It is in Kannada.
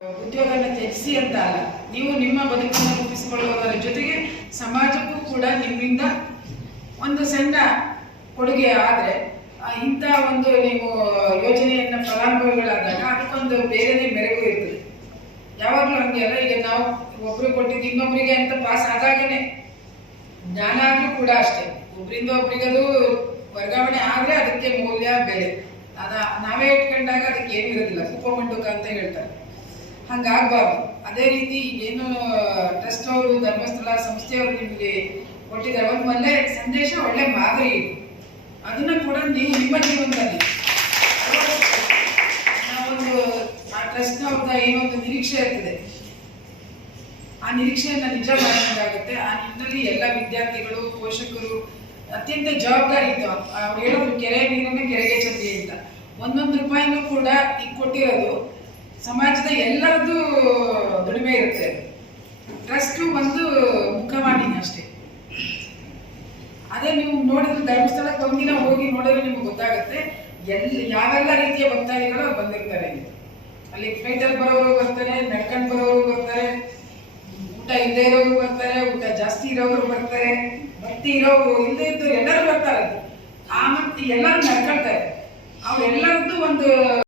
ಉದ್ಯೋಗನ ತ್ಯಜಿಸಿ ಅಂತ ಅಲ್ಲ, ನೀವು ನಿಮ್ಮ ಬದುಕನ್ನು ರೂಪಿಸಿಕೊಳ್ಳುವುದರ ಜೊತೆಗೆ ಸಮಾಜಕ್ಕೂ ಕೂಡ ನಿಮ್ಮಿಂದ ಒಂದು ಸಣ್ಣ ಕೊಡುಗೆ ಆದರೆ ಇಂಥ ಒಂದು ನೀವು ಯೋಜನೆಯನ್ನು ಫಲಾನುಭವಿಗಳಾದಾಗ ಅದಕ್ಕೊಂದು ಬೇರೆನೇ ಮೆರುಗು ಇರ್ತದೆ. ಯಾವಾಗಲೂ ಹಂಗೆ ಅಲ್ಲ, ಈಗ ನಾವು ಒಬ್ರಿಗೆ ಕೊಟ್ಟಿದ್ದು ಇನ್ನೊಬ್ಬರಿಗೆ ಅಂತ ಪಾಸ್ ಆದಾಗನೇ ಜ್ಞಾನ ಆದ್ರೂ ಕೂಡ ಅಷ್ಟೇ, ಒಬ್ಬರಿಂದ ಒಬ್ರಿಗದು ವರ್ಗಾವಣೆ ಆದರೆ ಅದಕ್ಕೆ ಮೌಲ್ಯ ಬೆಲೆ ನಾವೇ ಇಟ್ಕೊಂಡಾಗ ಅದಕ್ಕೆ ಏನೂ ಇರೋದಿಲ್ಲ, ಕುಪ್ಪಮಂಡುಕ ಅಂತ ಹೇಳ್ತಾರೆ. ಹಂಗಾಗಬಾರ್ದು. ಅದೇ ರೀತಿ ಏನು ಟ್ರಸ್ಟ್ ಅವರು ಧರ್ಮಸ್ಥಳ ಸಂಸ್ಥೆಯವರು ನಿಮಗೆ ಕೊಟ್ಟಿದ್ದಾರೆ ಒಂದು ಒಳ್ಳೆ ಸಂದೇಶ, ಒಳ್ಳೆ ಮಾದರಿ, ಅದನ್ನ ಕೂಡ ನೀವು ನಿಮ್ಮ ಜೀವನದಲ್ಲಿ ನಾವೊಂದು ಆ ಟ್ರಸ್ಟ್ನವ್ರದ ಏನೊಂದು ನಿರೀಕ್ಷೆ ಇರ್ತದೆ, ಆ ನಿರೀಕ್ಷೆಯನ್ನ ನಿಜ ಮಾಡೋದಾಗುತ್ತೆ. ಆ ನಿಟ್ಟಿನಲ್ಲಿ ಎಲ್ಲ ವಿದ್ಯಾರ್ಥಿಗಳು ಪೋಷಕರು ಅತ್ಯಂತ ಜವಾಬ್ದಾರಿ ಇತ್ತು. ಅವ್ರು ಹೇಳೋದು ಕೆರೆ ನೀರನ್ನ ಕೆರೆಗೆ ಚಂದಿ ಅಂತ. ಒಂದೊಂದು ರೂಪಾಯಿನೂ ಕೂಡ ಈಗ ಕೊಟ್ಟಿರೋದು ಸಮಾಜದ ಎಲ್ಲರದ್ದು ದುಡಿಮೆ ಇರುತ್ತೆ. ಟ್ರಸ್ಟ್ ಒಂದು ಮುಖವಾಣಿ ಅಷ್ಟೇ. ಅದೇ ನೀವು ನೋಡಿದ್ರೆ ಧರ್ಮಸ್ಥಳಕ್ಕೆ ಒಂದಿನ ಹೋಗಿ ನೋಡಿದ್ರೆ ನಿಮ್ಗೆ ಗೊತ್ತಾಗುತ್ತೆ ಯಾವೆಲ್ಲ ರೀತಿಯ ಭಕ್ತಾದಿಗಳು ಬಂದಿರ್ತಾರೆ. ಅಲ್ಲಿ ಫ್ಲೈಟಲ್ಲಿ ಬರೋರು ಬರ್ತಾರೆ, ನಡ್ಕೊಂಡು ಬರೋರು ಬರ್ತಾರೆ, ಊಟ ಇಲ್ಲದೆ ಇರೋರು ಬರ್ತಾರೆ, ಊಟ ಜಾಸ್ತಿ ಇರೋರು ಬರ್ತಾರೆ, ಭಕ್ತಿ ಇರೋರು ಇಲ್ಲದೆ ಇದ್ದವ್ರು ಎಲ್ಲರೂ ಬರ್ತಾರೆ. ಆ ಮತ್ತೆ ಎಲ್ಲರೂ ನಡ್ಕೊಳ್ತಾರೆ. ಅವರೆಲ್ಲರದ್ದು ಒಂದು